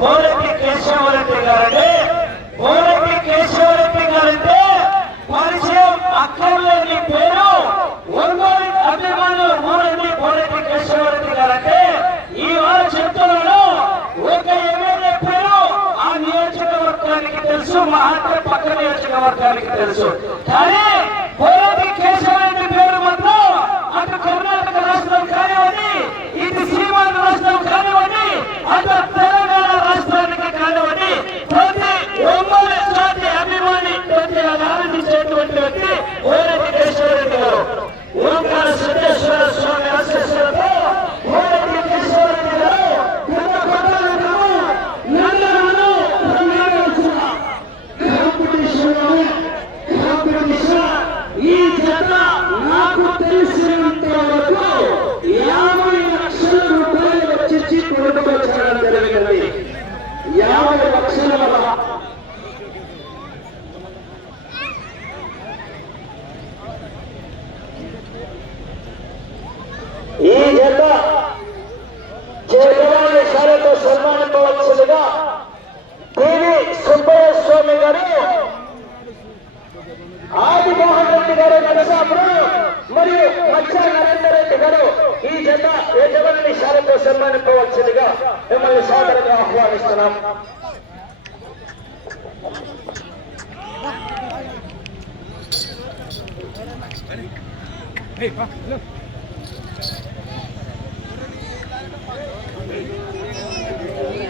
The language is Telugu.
పోరెడ్డి కేశవరెడ్డి గారంటే పోరెడ్డి కేశవరెడ్డి గారంటే పరిచయం అక్కర్లేని పేరు ఒంగోలు అభిమానులు పోరెడ్డి పోరెడ్డి కేశవరెడ్డి గారంటే ఈ వారు చెప్తున్నాను ఒక ఎమ్మెల్యే పేరు ఆ నియోజకవర్గానికి తెలుసు మహాత్మ పక్క నియోజకవర్గానికి తెలుసు. కానీ 方まこてしゅん నరసాపురం మరియు మచ్చ నరేందర్ రెడ్డి గారు ఈ జత యజమాని శాలతో సన్మానించవలసిందిగా మిమ్మల్ని సాదరంగా ఆహ్వానిస్తున్నాం Hey, fuck, look.